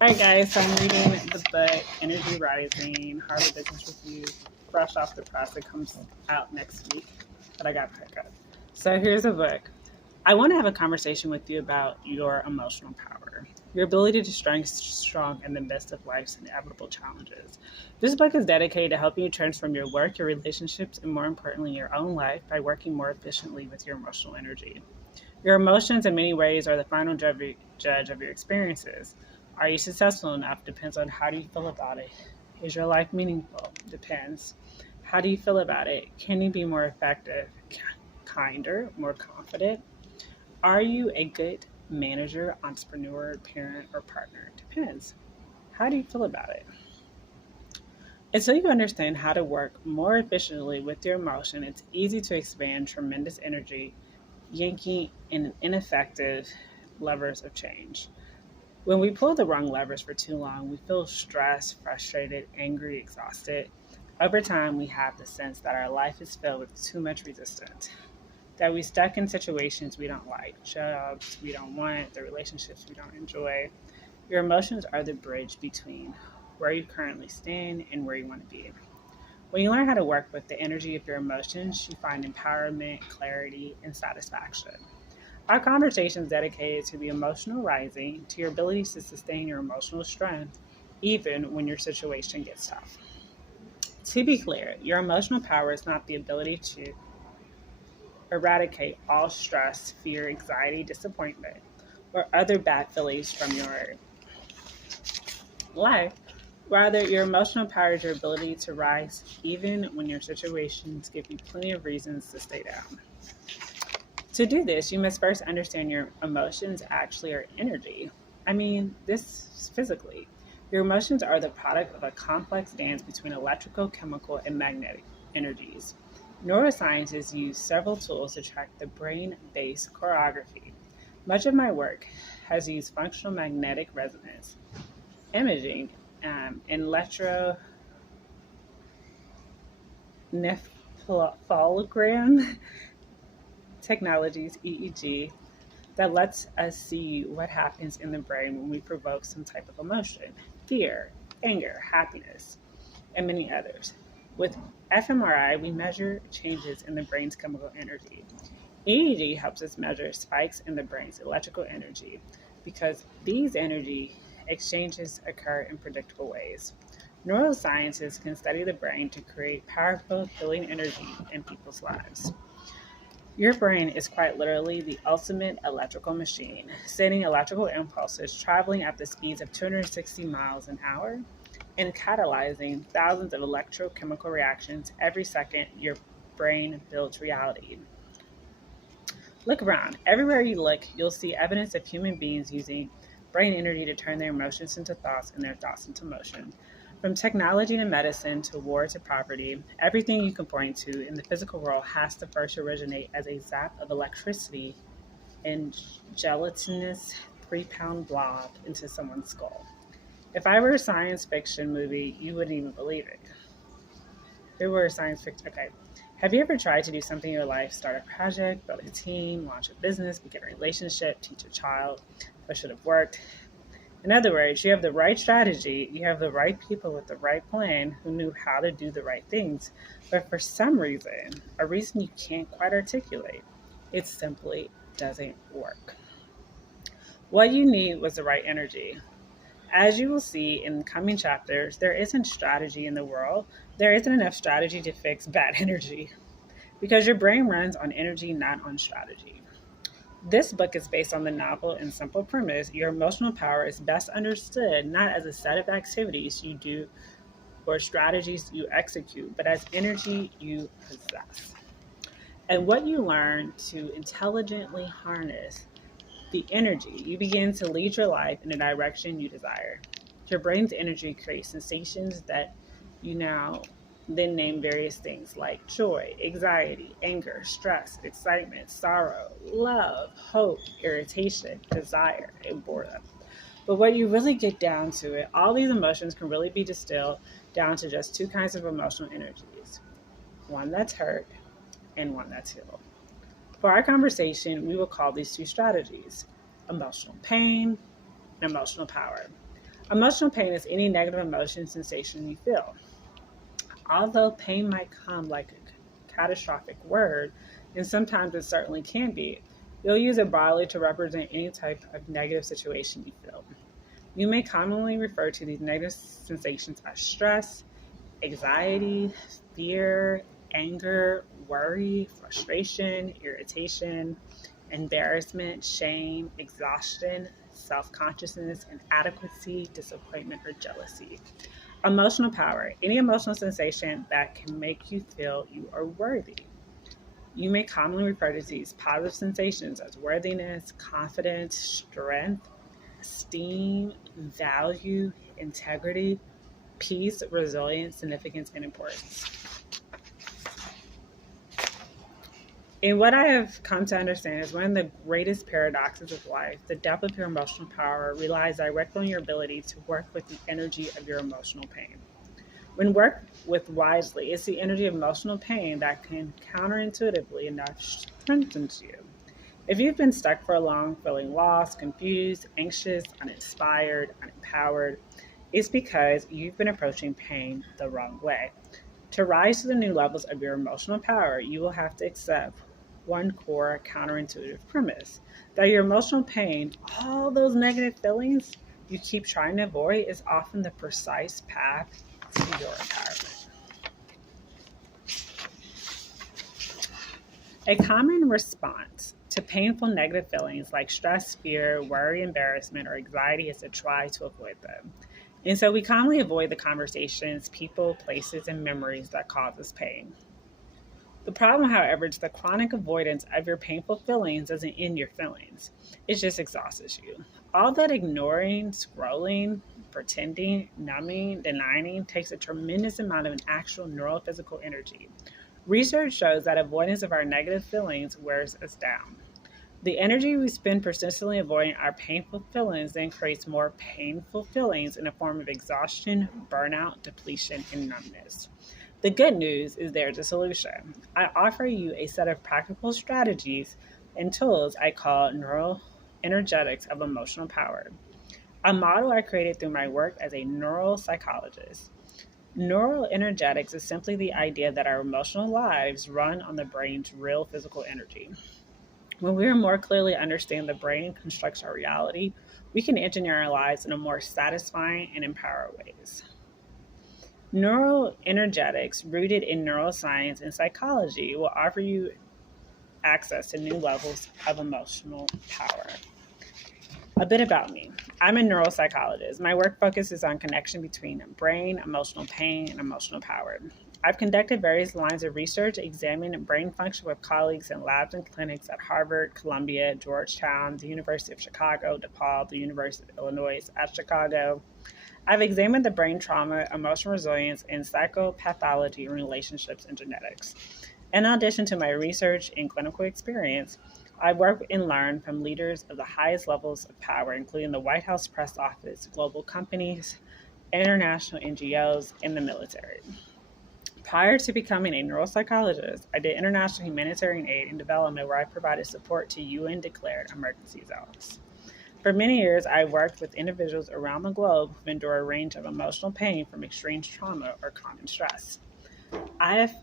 Hi guys, so I'm reading the book Energy Rising, Harvard Business Review, fresh off the press. It comes out next week, but I got picked up. So here's the book. I want to have a conversation with you about your emotional power, your ability to stay strong in the midst of life's inevitable challenges. This book is dedicated to helping you transform your work, your relationships, and more importantly, your own life by working more efficiently with your emotional energy. Your emotions, in many ways, are the final judge of your experiences. Are you successful enough? Depends on how do you feel about it. Is your life meaningful? Depends. How do you feel about it? Can you be more effective, kinder, more confident? Are you a good manager, entrepreneur, parent, or partner? Depends. How do you feel about it? Until you understand how to work more efficiently with your emotion, it's easy to expand tremendous energy yanking in ineffective levers of change. When we pull the wrong levers for too long, we feel stressed, frustrated, angry, exhausted. Over time, we have the sense that our life is filled with too much resistance, that we're stuck in situations we don't like, jobs we don't want, the relationships we don't enjoy. Your emotions are the bridge between where you currently stand and where you want to be. When you learn how to work with the energy of your emotions, you find empowerment, clarity, and satisfaction. Our conversation is dedicated to the emotional rising, to your ability to sustain your emotional strength, even when your situation gets tough. To be clear, your emotional power is not the ability to eradicate all stress, fear, anxiety, disappointment, or other bad feelings from your life. Rather, your emotional power is your ability to rise even when your situations give you plenty of reasons to stay down. To do this, you must first understand your emotions actually are energy. I mean, this physically. Your emotions are the product of a complex dance between electrical, chemical, and magnetic energies. Neuroscientists use several tools to track the brain based choreography. Much of my work has used functional magnetic resonance imaging, electroencephalogram technologies, EEG, that lets us see what happens in the brain when we provoke some type of emotion fear, anger, happiness, and many others. With fMRI, we measure changes in the brain's chemical energy. EEG helps us measure spikes in the brain's electrical energy because these energy exchanges occur in predictable ways. Neuroscientists can study the brain to create powerful healing energy in people's lives. Your brain is quite literally the ultimate electrical machine, sending electrical impulses traveling at the speeds of 260 miles an hour and catalyzing thousands of electrochemical reactions every second your brain builds reality. Look around. Everywhere you look, you'll see evidence of human beings using brain energy to turn their emotions into thoughts and their thoughts into motion. From technology to medicine to war to property, everything you can point to in the physical world has to first originate as a zap of electricity and gelatinous 3 pound blob into someone's skull. If I were a science fiction movie, you wouldn't even believe it. If it were a science fiction, okay. Have you ever tried to do something in your life, start a project, build a team, launch a business, begin a relationship, teach a child, what should have worked? In other words, you have the right strategy, you have the right people with the right plan who knew how to do the right things, but for some reason, a reason you can't quite articulate, it simply doesn't work. What you need was the right energy. As you will see in coming chapters, there isn't strategy in the world. There isn't enough strategy to fix bad energy because your brain runs on energy, not on strategy. This book is based on the novel and simple premise your emotional power is best understood not as a set of activities you do or strategies you execute, but as energy you possess. And what you learn to intelligently harness the energy, you begin to lead your life in the direction you desire. Your brain's energy creates sensations that you now then name various things like joy, anxiety, anger, stress, excitement, sorrow, love, hope, irritation, desire, and boredom. But when you really get down to it, all these emotions can really be distilled down to just two kinds of emotional energies one that's hurt and one that's healed. For our conversation, we will call these two strategies emotional pain and emotional power. Emotional pain is any negative emotion sensation you feel. Although pain might come like a catastrophic word, and sometimes it certainly can be, you'll use it broadly to represent any type of negative situation you feel. You may commonly refer to these negative sensations as stress, anxiety, fear, anger, worry, frustration, irritation, embarrassment, shame, exhaustion, self consciousness, inadequacy, disappointment, or jealousy. Emotional power, any emotional sensation that can make you feel you are worthy. You may commonly refer to these positive sensations as worthiness, confidence, strength, esteem, value, integrity, peace, resilience, significance, and importance. And what I have come to understand is one of the greatest paradoxes of life, the depth of your emotional power relies directly on your ability to work with the energy of your emotional pain. When worked with wisely, it's the energy of emotional pain that can counterintuitively enough strengthens you. If you've been stuck for a long, feeling lost, confused, anxious, uninspired, unempowered, it's because you've been approaching pain the wrong way. To rise to the new levels of your emotional power, you will have to accept one core counterintuitive premise that your emotional pain, all those negative feelings you keep trying to avoid, is often the precise path to your empowerment. A common response to painful negative feelings like stress, fear, worry, embarrassment, or anxiety is to try to avoid them. And so we commonly avoid the conversations, people, places, and memories that cause us pain. The problem, however, is the chronic avoidance of your painful feelings doesn't end your feelings. It just exhausts you. All that ignoring, scrolling, pretending, numbing, denying takes a tremendous amount of an actual neurophysical energy. Research shows that avoidance of our negative feelings wears us down. The energy we spend persistently avoiding our painful feelings then creates more painful feelings in the form of exhaustion, burnout, depletion, and numbness. The good news is there's a solution. I offer you a set of practical strategies and tools I call neural energetics of emotional power, a model I created through my work as a neuropsychologist. Neural energetics is simply the idea that our emotional lives run on the brain's real physical energy. When we more clearly understand the brain constructs our reality, we can engineer our lives in a more satisfying and empowering ways. Neuroenergetics, rooted in neuroscience and psychology, will offer you access to new levels of emotional power. A bit about me. I'm a neuropsychologist. My work focuses on connection between brain, emotional pain, and emotional power. I've conducted various lines of research examining brain function with colleagues in labs and clinics at Harvard, Columbia, Georgetown, the University of Chicago, DePaul, the University of Illinois at Chicago. I've examined the brain trauma, emotional resilience, and psychopathology in relationships and genetics. In addition to my research and clinical experience, I work and learn from leaders of the highest levels of power, including the White House Press Office, global companies, international NGOs, and the military. Prior to becoming a neuropsychologist, I did international humanitarian aid and development where I provided support to UN declared emergency zones. For many years, I worked with individuals around the globe who endure a range of emotional pain from extreme trauma or common stress. I have,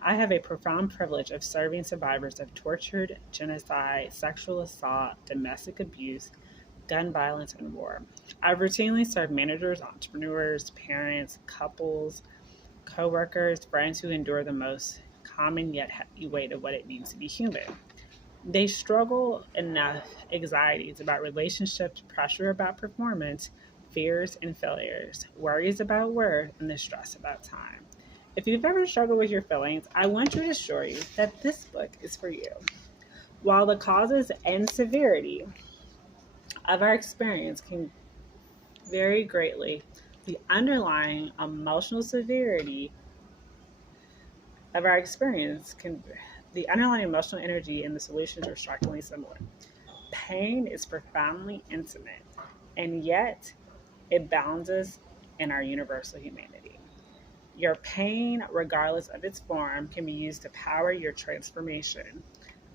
I have a profound privilege of serving survivors of tortured, genocide, sexual assault, domestic abuse, gun violence, and war. I've routinely served managers, entrepreneurs, parents, couples, coworkers, friends who endure the most common yet heavy weight of what it means to be human. They struggle enough anxieties about relationships, pressure about performance, fears and failures, worries about worth, and the stress about time. If you've ever struggled with your feelings, I want to assure you that this book is for you. While the causes and severity of our experience can vary greatly, the underlying emotional severity of our experience can the underlying emotional energy and the solutions are strikingly similar. Pain is profoundly intimate, and yet it bounds us in our universal humanity. Your pain, regardless of its form, can be used to power your transformation.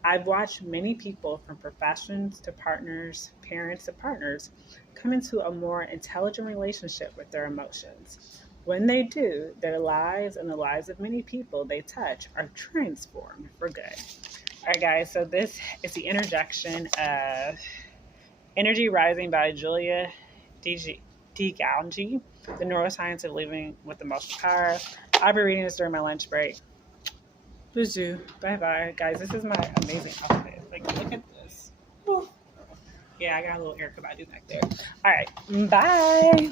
I've watched many people, from professions to partners, parents to partners, come into a more intelligent relationship with their emotions. When they do, their lives and the lives of many people they touch are transformed for good. All right, guys, so this is the interjection of Energy Rising by Julia Digagni, The Neuroscience of Living with Emotional Power. I'll be reading this during my lunch break. Bisous. Bye bye. Guys, this is my amazing outfit. Like, look at this. Woo. Yeah, I got a little Erica Badu back there. All right. Bye.